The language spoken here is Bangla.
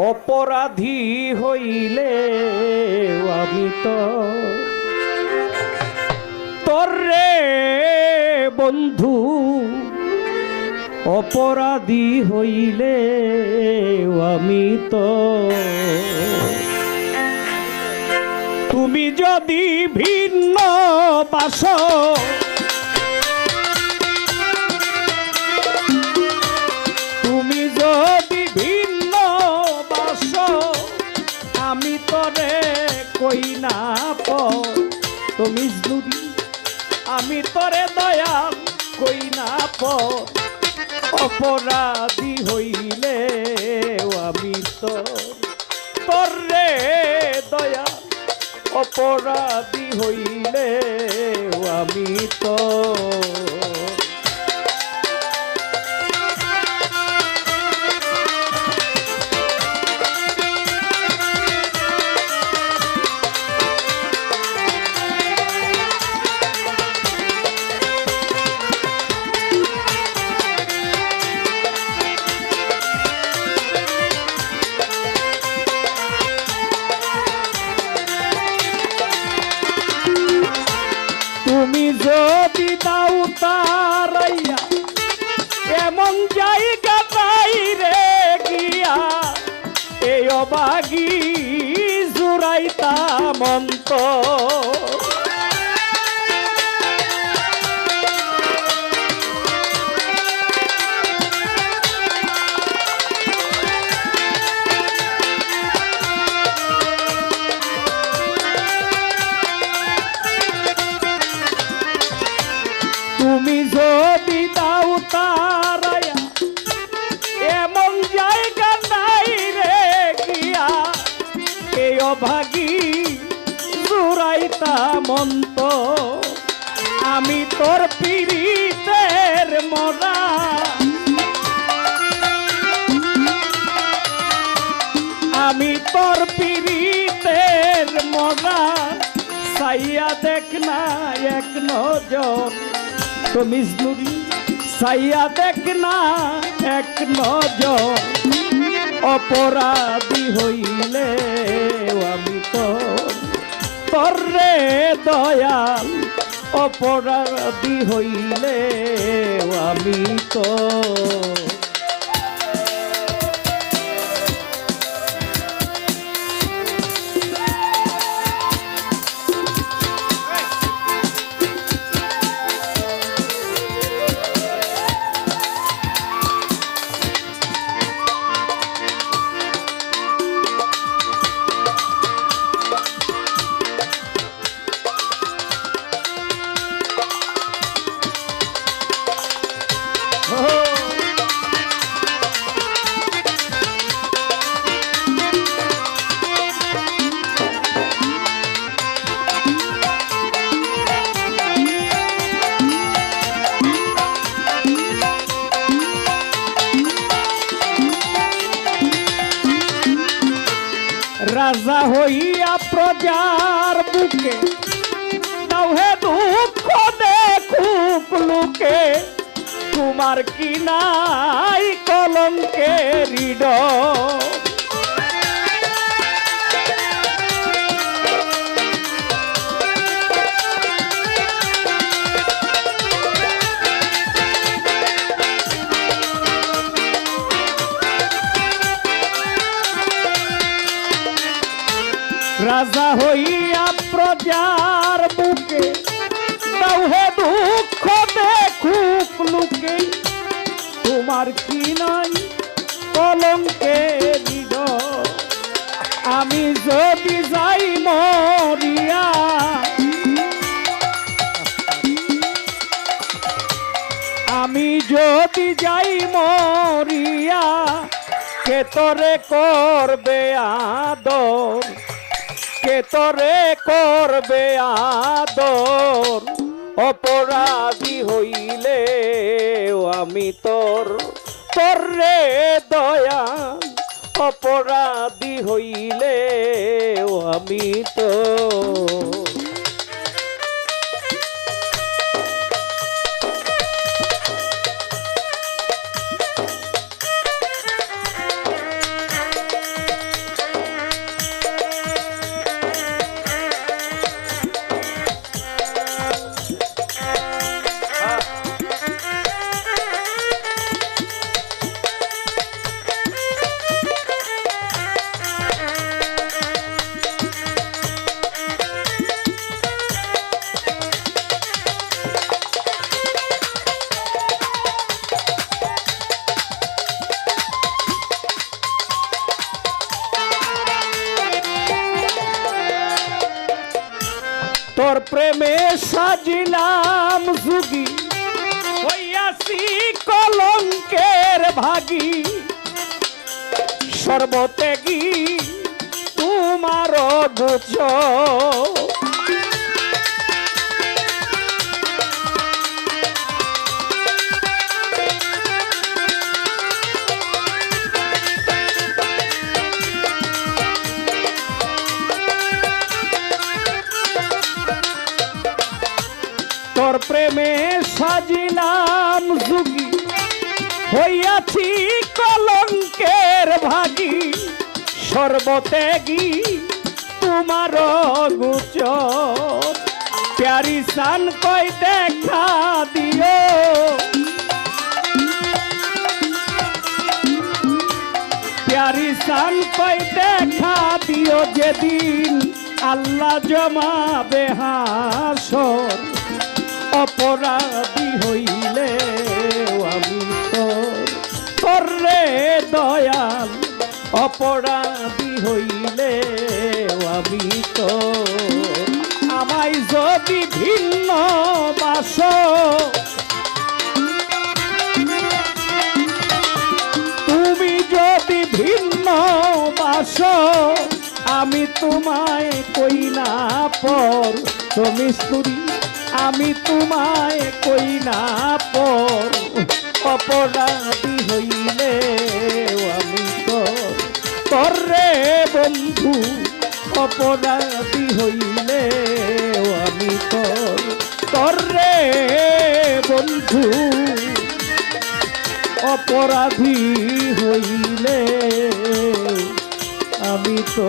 অপরাধী হইলে আমি তো তোরে বন্ধু। অপরাধী হইলে আমি তো তুমি যদি ভিন্ন বাস কই না তুমি যদি আমি তরে দয়া কই না অপরাধী হইলে আমি তো তরে দয়া অপরাধী হইলে Yeah. সাইয়া দেখ না এক নজর। তুমি নুরি দেখ না এক নজর। অপরাধী হইলে আমি তো তরে দয়াল। অপরাধী হইলে আমি তো রাজা হইয়া প্রজার বুকে নহে দুঃখ দেখুক লোকে তোমার কি নাই কলঙ্কের হৃদয়? রাজা হইয়া প্রজার বুকে, দাও হে দুঃখ দেখুক লোকে। তোমার কি নাই কলঙ্কে আমি যদি যাই মরিয়া। আমি যদি যাই মরিয়া, কে তোরে করবে আদর? তোরে করবে আদর। অপরাধী হইলে আমি তোর। তোর রে দয়া অপরাধী হইলে আমি তো তোর প্রেমে সাজিলাম যুগি। হইয়াছি কলঙ্কের ভাগী। সর্বত্যাগী তোমার গুছ তোর প্রেমে সাজিলাম যুগি। হইয়াছি কলঙ্কের ভাগী। সর্বত্যাগী তোমার গুচ প্যারি সান কই দেখা দিও। প্যারি সান কই দেখা দিও যেদিন আল্লাহ জমাবে হাসর। অপরাধী হইলে আমি রে দয়াল। অপরাধী হইলে আমি তোর আমায় যদি ভিন্ন বাস, তুমি যদি ভিন্ন বাস, আমি তোমায় কই না পর। তুমি স্তুরি আমি তোমায় কই না পর, অপরাধী হইলে আমি তোর তোর বন্ধু, অপরাধী হইলে আমি তোর তোর বন্ধু, অপরাধী হইলে আমি তো